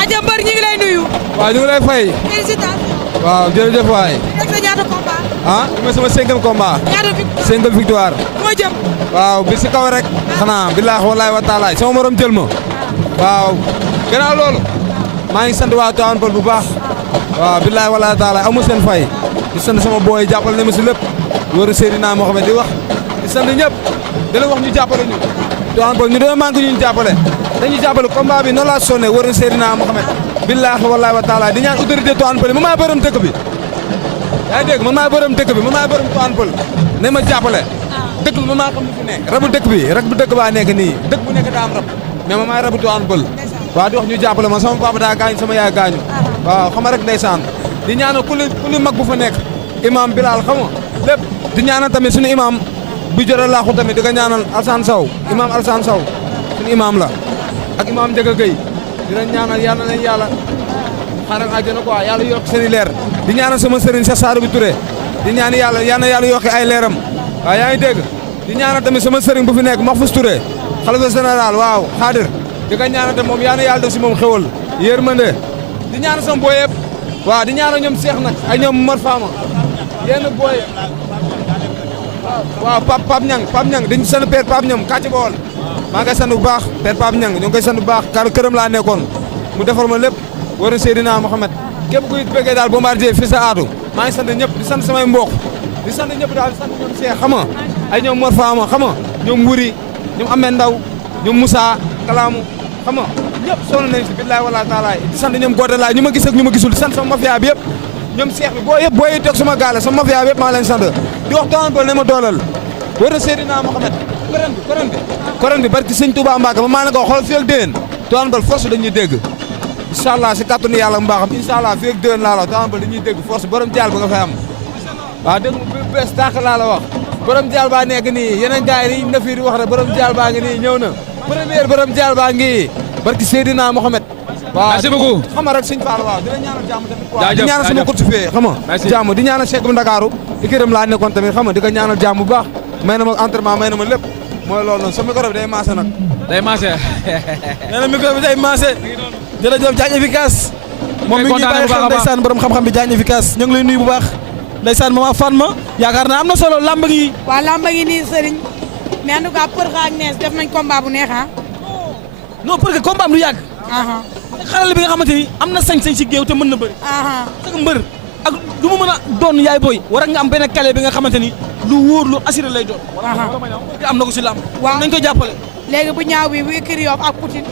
Adja Mbër ñu ngi lay nuyu. waaw ñu ngi lay fay. félicitations. waaw jërëjëf waay. rek sa ñaata combat. li ma sama 5e combat. ñaata victoire 5e victoire. moo jëm. waaw bi si kaw rek. xanaa billaahi wallaahi wa taala sama morom jël ma. waaw gannaaw loolu. maa ngi sant waa Tivaouane Peulh bu baax. waaw billaahi wallaahi wa taala amu seen fay. di sant sama booy jàppale na ma si lépp. wóoru Seydina Mohamed di wax. di sant ñëpp. di la wax ñu jàppale ñu. Tivaouane Peulh ñu doon manqué ñu jàppale. dañuy jàppale combat bi noonu laa sonné wóoru Seydina Mohamed. billaahi wallaahi wa taala di ñaan autorité Tivaouane Peulh man maa borom dëkk bi. yaa ngi dégg man maa borom dëkk bi man maa borom Tivaouane Peulh ne ma jàppale. dëkk bi man maa xam lu fi nekk. rabu dëkk bi rek bu dëkk baa nekk nii dëkk bu nekk daa am rab mais man maay rabu Tivaouane Peulh. waaw di wax ñu jàppale ma sama papa daa gaañu sama yaay gaañu. waaw xam nga rek ndeysaan di ñaanal ku li mag bu fa nekk. imam Bilal xam nga lépp di ñaanal tamit suñu imam bu jëra laaxu tamit di ko ñaanal Alsane Sow imam Alsane Sow suñu imam la ak imam Ndiaga Gueye di leen ñaanal yàlla nañ yàlla xaaral àjjana quoi yàlla yokk seen i leer di ñaanal sama sëriñ Cheikh Sadibou Touré di ñaan yàlla yal na yàlla yokk ay leeram waaw yaa ngi dégg di ñaanal tamit sama sëriñ bu fi nekk Mahfous Touré xalifa général waaw xaadir di ko ñaanal tamit moom yal na yàlla def si moom xewal yërmande di ñaanal sama booy yëpp waaw di ñaanal ñoom Cheikh nag ay ñoom Mor Fama yenn booy waaw Pape Niang di sant père Pape Niang kàcc bool maa ngi koy sant bu baax père Pape Niang ñu ngi koy sant bu baax këram laa nekkoon mu defal ma lépp waru Seydina Mohamed képp kuy bëggee daal Bombardier fii sa aatu maa ngi sant ñëpp di sant samay mbokk di sant ñëpp daal di sant ñoom Cheikh xam nga ay ñoom Mor Fama xam nga ñoom Wuri ñoom Amé Ndaw ñoom Moussa Kalaamu xam nga ñëpp sonn nañ si billahi wala taala di sant ñoom Godé laay ñu ma gis ak ñu ma gisul di sant sama mafia bi yëpp ñoom Cheikh bi boo yëpp boo yi toog sama gaale sama mafia bi yëpp maa leen sant di wax Tivaouane Peulh ne ma doolal waru Seydina Mohamed koren bi barki sëñ Touba Mbacke ma maa ne ko xool fii ak déwén Tivaouane Peulh force dañuy dégg incha allah si kàttanu yàlla mbaaxam incha allah fii ak déwén laa la wax Tivaouane Peulh dañuy dégg force borom jaal ba nga fay am waaw dégg nga bu bees tàq laa la wax borom jaal baa nekk nii yeneen gars yi na fii di wax rek borom jaal baa ngi nii ñëw na première borom jaal baa ngi barki Seydina Mohamed waaw merci beaucoup xam nga rek sëñ Fall waaw dina ñaanal jàmm tamit quoi jaajëf di ñaanal sama course fee xam nga jàmm di ñaanal Cheikh bu Ndakaaru ikëram laa nekkoon tamit xam nga di ko ñaanal jàmm bu baax may na ma entraînement may na ma lépp mooy loolu noonu sa micro bi day maase nag day maase nee na micro bi day maase jërëjëf Diagne Efficace moom mi ngi bàyyi xel ndeysaan borom xam-xam bi Diagne Efficace ñu ngi lay nuyu bu baax ndeysaan moom ak Fatma yaakaar naa am na solo làmb gi waaw lamba ngi nii Serigne mais en tout cas Për ak Nees def nañ combat bu neex ah. non parce que combat am du yàgg aha xarale bi nga xamante ni am na sañ-sañ si géew te mën na bëri aha parce que mbër ak lu mu mën a doon yaay booy war nga am benn kale bi nga xamante ni lu wóor lu assuré lay doon am na ko si làmb waaw nañ koy jàppale léegi bu ñaaw bi bu écrit Yoff ak Poutine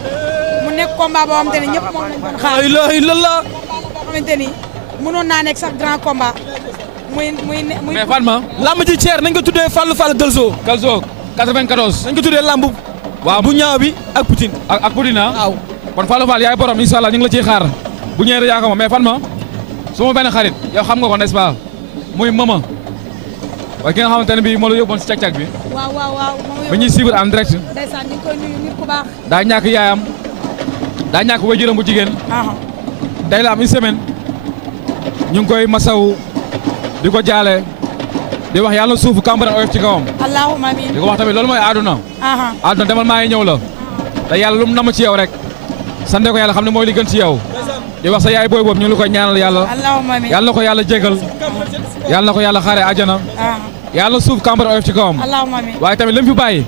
mu nekk combat boo xamante ne ñëpp moom lañ doon xaar la ilaha illallah boo xamante ni mënoon naa nekk sax grand combat muy mais Fatma làmb ji ceer nañ ko tuddee Fallou Fall Galzo 94 nañ ko tuddee làmb waaw bu ñaaw bi ak Poutine ak Poutine waaw kon Fallou Fall yaay borom incha allah ñu ngi la ciy xaar bu ñëwee yaa ko moom mais Fatma su ma benn xarit yow xam nga ko n'est-ce pas muy mama waaye ki nga xamante ne bii moo la yóbboon si cag-cag bi waaw ba ñuy suivre en direct ndeysaan ñu ngi koy nuyu nit ku baax daa ñàkk yaayam daa ñàkk waajuram bu jigéen day la am une semaine ñu ngi koy masaw di ko jaale di wax yàlla suufu Cambérène oyof ci kawam allahumma amiin di ko wax tamit loolu mooy àdduna àdduna demal maa ngi ñëw la te yàlla lu mu nam ci yow rek sante ko yàlla xam ne mooy li gën ci yow di wax sa yaay booy boobu ñu ngi la koy ñaanal yàlla allahumma amiin yàlla na ko yàlla jégal yàlla na ko yàlla xaare àjjana yàlla na suuf Cambérène oyof ci kawam allahumma amiin waaye tamit li mu fi bàyyi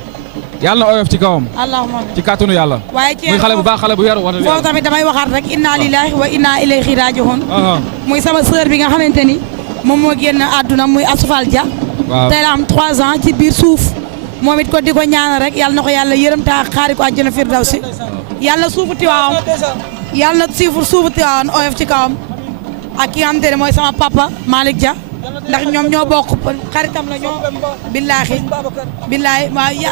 yàlla na oyof ci kawam allahumma amiin ci kàttanu yàlla waaye ci muy xale bu baax xale bu yaru wax foofu tamit damay waxaat rek inna lillahi wa inna ilayhi raji'un muy sama sœur bi nga xamante ni moom moo génn àdduna muy Asfal Dia waaw tey la am 3 ans ci biir suuf moom it ko di ko ñaanal rek yàlla na ko yàlla yërëm ta xaari ko àjjana firdawsi yàlla na suufu Tiwaawan yàlla na suufu Tiwaawan oyof ci kawam ak ki nga xamante ne mooy sama papa Malick Dia ndax ñoom ñoo bokk xaritam la ñoo billaahi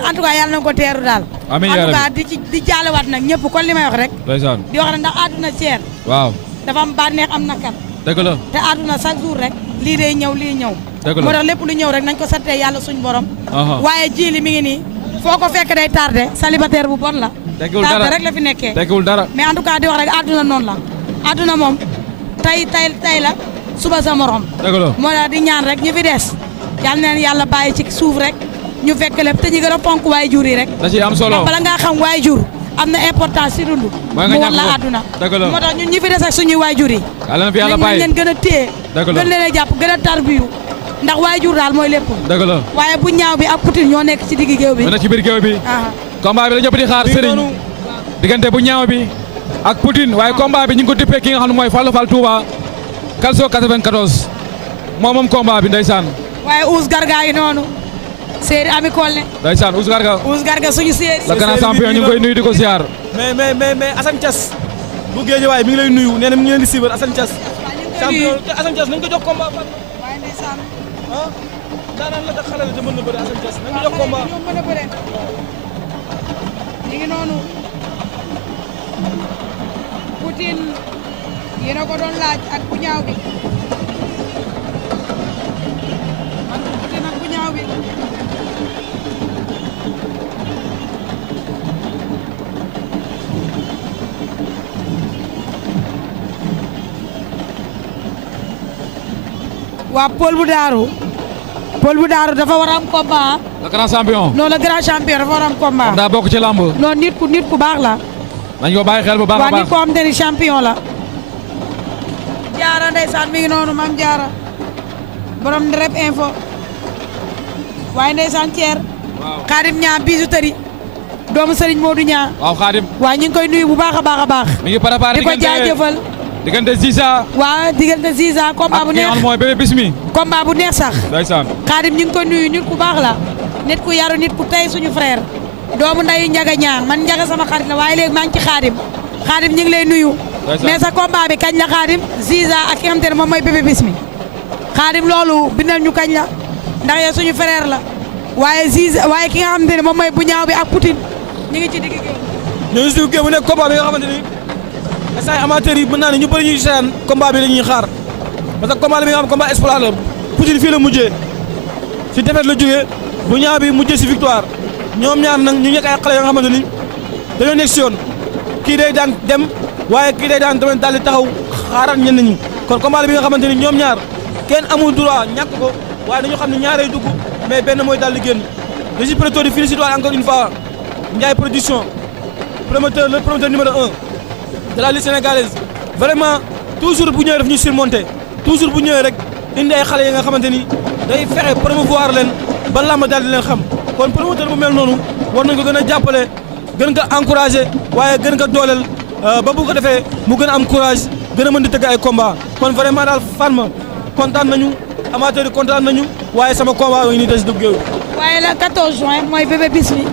en tout cas yàlla na ko teeru daal amiin en tout cas di jaalewaat nag ñëpp kon li may wax rek ndeysaan di wax rek ndax àdduna ceer waaw dafa am bànneex am nakar dëgg la te àdduna chaque jour rek lii day ñëw lii ñëw dëgg la moo tax lépp lu ñëw rek nañ ko santee yàlla suñ borom waaye jiili mi ngi nii foo ko fekk day tardé célibataire bu bon la tardé rek la fi nekkee tekkiwul dara mais en tout cas di wax rek àdduna noonu la àdduna moom tay la suba sa morom dëgg la moo tax di ñaan rek ñu fi des yal na leen yàlla bàyyi ci suuf rek ñu fekk lépp te ñu gën a fonk waay jur yi rek da ciy am solo bala ngaa xam waay jur am na importance si dund. mooy nga mu ñàkk war la ko àdduna. dëgg la moo tax ñun ñi fi des ak suñuy waajur yi. yàlla na fi yàlla nañ bàyyi leen gën a téye. dëgg la gën leen a jàpp gën a tarbiyu ndax waajur daal mooy lépp. dëgg la waaye bu ñaaw bi ak Poutine ñoo nekk ci digg géew bi. mën na ci biir géew bi. combat bi la ñëpp di xaar Serigne diggante bu ñaaw bi ak Poutine waaye combat bi ñu ngi ko dippee ki nga xam ne mooy Fallou Fall Touba Calcio 94 moom combat bi ndeysaan. waaye Ous Garga yi noonu. Séeri Ami Kolne. ndeysaan Ous Garga. Ous Garga suñu séeri. la grand champion ñu ngi koy nuyu di ko ziar. mais Assane Thiass bu Guédiawaye mi ngi lay nuyu nee na mi ngi leen di siiwal Assane Thiass. champion te Assane Thiass nañ ko jox combat fan. waaye ndeysaan. ah daanaka la da xale la te mën na bëri Assane Thiass nañ ko jox combat. ñoom mën a bëre. ñu ngi noonu. Poutine yéen a ko doon laaj ak bu ñaaw bi. Poutine ak bu ñaaw bi. waa Paul bu Daaru. Paul bu Daaru dafa war a am combat. le grand champion. non le grand champion dafa war a am combat. daa bokk ci lamb. non nit ku baax la. nañ ko bàyyi xel bu baax a waa baax. nit ko am te ni champion la. Jaara ndeysaan mi ngi noonu maam Jaara. borom Rep Info. waaye ndeysaan Thier. waaw Xaadim ñaa bijouterie. doomu Serigne Modou ñaa. waaw Xaadim. waaye ñu ngi koy nuyu bu baax a baax a baax. mi ngi préparé di ko jaajëfal. diggante Ziza. waa diggante Ziza combat bu ak ki nga neex xam mooy bébé Bismi. combat bu neex sax. ndeysaan. Xaadim ñu ngi koy nuyu nit ku baax la. nit ku yaru nit ku tey suñu frère. doomu ndayu Njaga ñaa man Njaga sama xarit la waaye léegi maa ngi ci Xaadim. Xaadim ñu ngi lay nuyu. mais sa combat bi kañ la Xaadim Ziza ak ki nga xamante ne moom mooy bébé Bismi. Xaadim loolu bindal ñu kañ la ndax yow suñu frère la waaye Ziza waaye ki nga xamante ne moom mooy bu ñaaw bi ak Poutine ñu ngi ci digg géew. ñu ngi si digg géew bu nekk combat bi nga xamante ni instant amateur yi mën naa ne ñu bëri ñuy seetaan combat bi la ñuy xaar parce que combat bi nga xam combat espoir la Poutine fii la mujjee si défaite la jógee bu ñaaw bi mujjee si victoire ñoom ñaar nag ñu nekk ay xale yoo nga xamante ni dañoo nekk si yoon kii day daan dem waaye kii day daan tamit daal di taxaw xaaraat ñenn ñi kon combat bi nga xamante ni ñoom ñaar kenn amul droit ñàkk ko waaye dañu xam ne ñaaree dugg mais benn mooy daal di génn je suis prêt di féliciter encore une fois Ndiaye production le promoteur numéro 1 de la lutte sénégalaise vraiment toujours bu ñëwee daf ñu surmonter toujours bu ñëwee rek indi ay xale yi nga xamante ni day fexe promouvoir leen ba làmb daal di leen xam kon promoteur bu mel noonu war nañ ko gën a jàppale gën ko encourager waaye gën ko dooleel ba bu ko defee mu gën a am courage gën a mën di tëgg ay combat kon vraiment daal Fatma kontaan nañu amateur yi kontaan nañu waaye sama combat yi nii des dugg géew waaye le 14 juin mooy bébé Bismi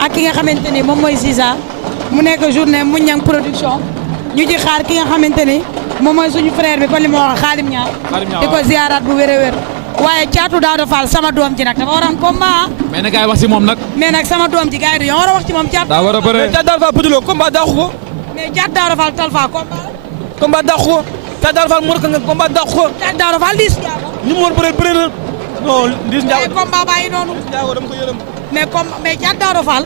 ak ki nga xamante ni moom mooy Ziza mu nekk journée mu ñang production ñu ci xaar ki nga xamante ni moom mooy suñu frère bi ko li ma wax Xaadim Ñaar di ko ziaraat bu wér a wér waaye caatu Daouda Fall sama doom ji nag dafa war a am combat. mais na gars yi wax si moom nag. mais nag sama doom ji gars yi dañoo war a wax ci moom caatu. daa war a bëre mais caatu Daouda Fall Petit Lo combat dàqu ko. mais caatu Daouda Fall Talfa combat dàqu ko caatu Daouda Fall Mor Kang combat dàqu ko. caatu Daouda Fall Liss Ndiago. ñu mu war bëreel bëre na non Liss Ndiago. mais combat baa ngi noonu. Liss Ndiago dama ko yërëm. mais caatu Daouda Fall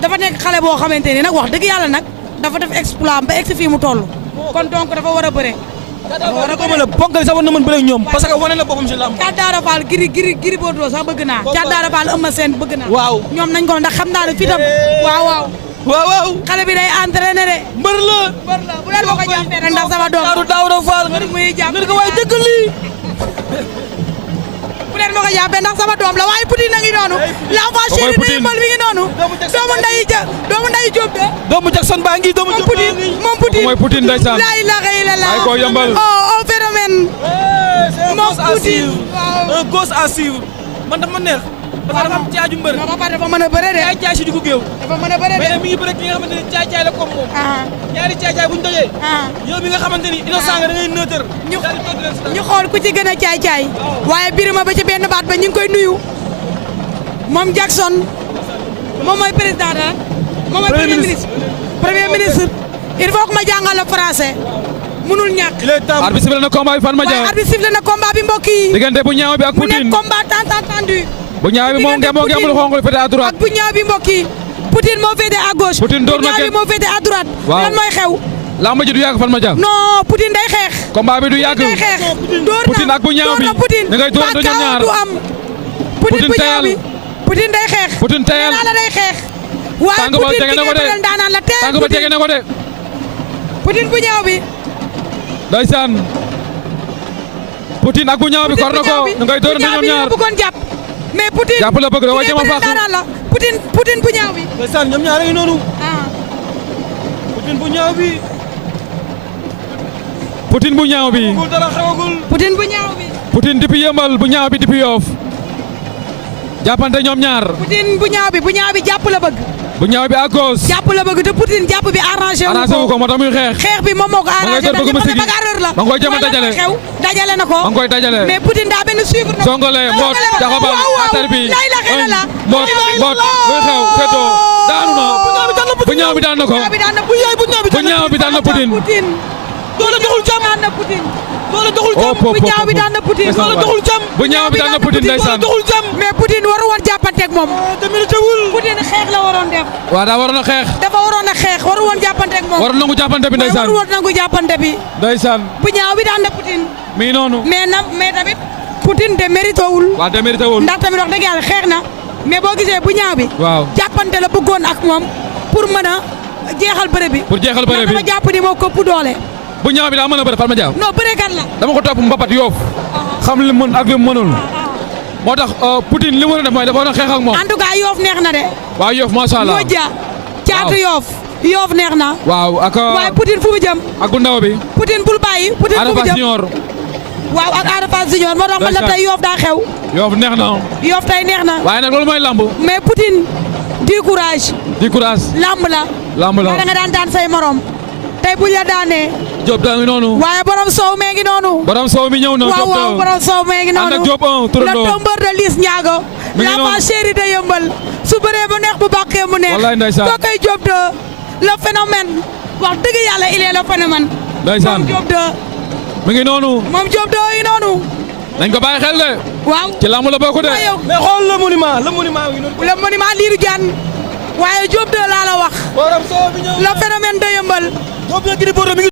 dafa nekk xale boo xamante ni nag wax dëgg yàlla nag dafa def exploit ba egsi fii mu toll kon donc dafa war a bëre. war a ko mën a ponkal sax war na mën bëre ak ñoom parce que wane na boppam si làmb. Caatu Daouda Fall Gris Bordeaux sax bëgg naa. Caatu Daouda Fall Eumeu Sène bëgg naa. waaw ñoom nañ ko ndax xam naa ne fii tam. waaw. xale bi day entraîné de. mbër la. bu leen ma ko jàppee nag ndax sama doom. Caatu Daouda Fall nga muy jàpp nga ko waaye dëgg lii. bu leen ma ko jàppee ndax sama doom la waaye Poutine na ngi noonu. l'enfant chéri de Yeumbeul mi ngi noonu. doomu nday Diop de. doomu Jackson baa ngi doomu Diop moom Poutine mooy Poutine ndeysaan. laa ilaaha illallaah. ay ko Yeumbeul. oh phénomène. moom Poutine un gosse à suivre man dafa ma neex. dafa am caaju mbër. non ba dafa mën a bëre de. caay si dugub géew. dafa mën a bëre de. mais mi ngi bëre ki nga xamante ne caay la comme moom. ñaari caay bu ñu dajee. yow mi nga xamante ni innocent nga da ngay nëtër. ñu xool ku ci gën a caay. waaye Birima ba ci benn baat ba ñu ngi koy nuyu. moom Jackson. moom mooy président da moom mooy premier ministre. il faut que ma jàngal la français. munul ñàkk. il est temps. arbitre sifflé na combat bi fan ma waaye arbitre sifflé na combat bi mbokk yi. diggante bu ñaaw bi ak mu Poutine nekk combat tant attendu. bu ñaaw bi moom ngemul xonq li féete à droite. ak bu ñaaw bi mbokk yi. Poutine moo féete à gauche. Poutine door na bu ñaaw bi moo féete à droite. waaw lan mooy xew. lamba ji du yàgg fan ma jàng. non Poutine day xeex. combat bi du yàgg. day xeex door na Poutine ak bu ñaaw bi. Poutine da ngay door ñoom ñaar. du am. Poutine bu ñaaw bi Poutine day xeex. Poutine tayal nee naa la day xeex. waaye tànk ba Poutine jege na ko de daanaan la teel tànk ba jege na ko de. Poutine bu ñaaw bi. ndeysaan Poutine ak bu ñaaw bi kor na ko ñu ngay door na ñoom ñaar bëggoon jàpp mais Poutine jàpp la bëgg da way jama faax daanaan la Poutine bu ñaaw bi. ndeysaan ñoom ñaar a ngi noonu. ah Poutine bu ñaaw bi. Poutine bu ñaaw bi. dara xewagul. Poutine bu ñaaw bi. Poutine depuis yëmbal bu ñaaw bi depuis Yoff jàppante ñoom ñaar. Poutine bu ñaaw bi jàpp la bëgg. bu ñaaw bi à gauche. jàpp la bëgg te Poutine jàpp bi arrangé wu ko moo tax muy xeex. xeex bi moom moo ko arrangé ma ngay sigi la. ma ngi koy jëm a dajale xew dajale na ko. ma ngi koy dajale. mais Poutine daa benn suivre na. Songole mboot jaxabal atar bi mboot muy xew seetoo daanu na bu ñaaw bi daan na ko bu ñaaw bi daan na Poutine. doole doxul jàmm daan na Poutine. doole doxul jàmm bu ñaaw bi daan na Poutine. doole doxul jàmm bu ñaaw bi daan na Poutine ndeysaan. doole doxul jàmm mais Poutine waru woon jàppanteeg moom. demeetewul Poutine xeex la waroon def. waaw daa waroon a xeex. dafa waroon a xeex waru woon jàppanteeg moom. waroon nangu jàppante bi ndeysaan. waru woon nangu jàppante bi. ndeysaan. bu ñaaw bi daan na Poutine. mi ngi noonu. mais tamit Poutine de mérité wul. waaw de mérité wul. ndax tamit wax dëgg yàlla xeex na mais boo gisee bu ñaaw bi. waaw jàppante la bëggoon ak moom pour mën a jeexal bëre bi. pour jeexal bëre bi ndax dafa jàpp ni moo këpp doole. bu ñaaw bi daa mën a bëre Fatma Dia. non bërekat la. dama ko topp mbapat Yoff xam li mu mën ak li mu mënul. moo tax Poutine li mu mën a def mooy dafa war a xeex ak moom. en tout cas Yoff neex na de. waaw Yoff macha allah Modja caatu Yoff neex na. waaw ak. waaye Poutine fu mu jëm. ak bu ndaw bi. Poutine bul bàyyi. Poutine fu mu Ada Fass jëm Junior. waaw ak Ada Fass Junior moo tax man la tey Yoff daa xew. Yoff neex na. Yoff tey neex na. waaye nag loolu mooy lamb. mais Poutine di courage. di courage. lamb la. lamb la da nga daan say morom. tey buñ la daanee. Diop daa ngi noonu. waaye borom sow mee ngi noonu. borom sow mi ñëw na. waaw borom sow mee ngi noonu. ànd ak Diop turandoo le tombeur de Liss Ndiago. mi ngi noonu la chérie de yëmbal. su bëree bu neex bu bàqee mu neex. wallaay ndeysaan koo koy Diop de le phénomène. wax dëgg yàlla il est le phénomène. ndeysaan moom Diop de. mi ngi noonu. moom Diop de yi noonu. nañ ko bàyyi xel de. waaw ci lamb la bokk de. mais xool le monument ngi noonu. le monument Lirou Diane. waaye Diop de laa la wax. borom soo bi ñëw le phénomène de yëmbal. Diop de Gris Bordeaux mi ngi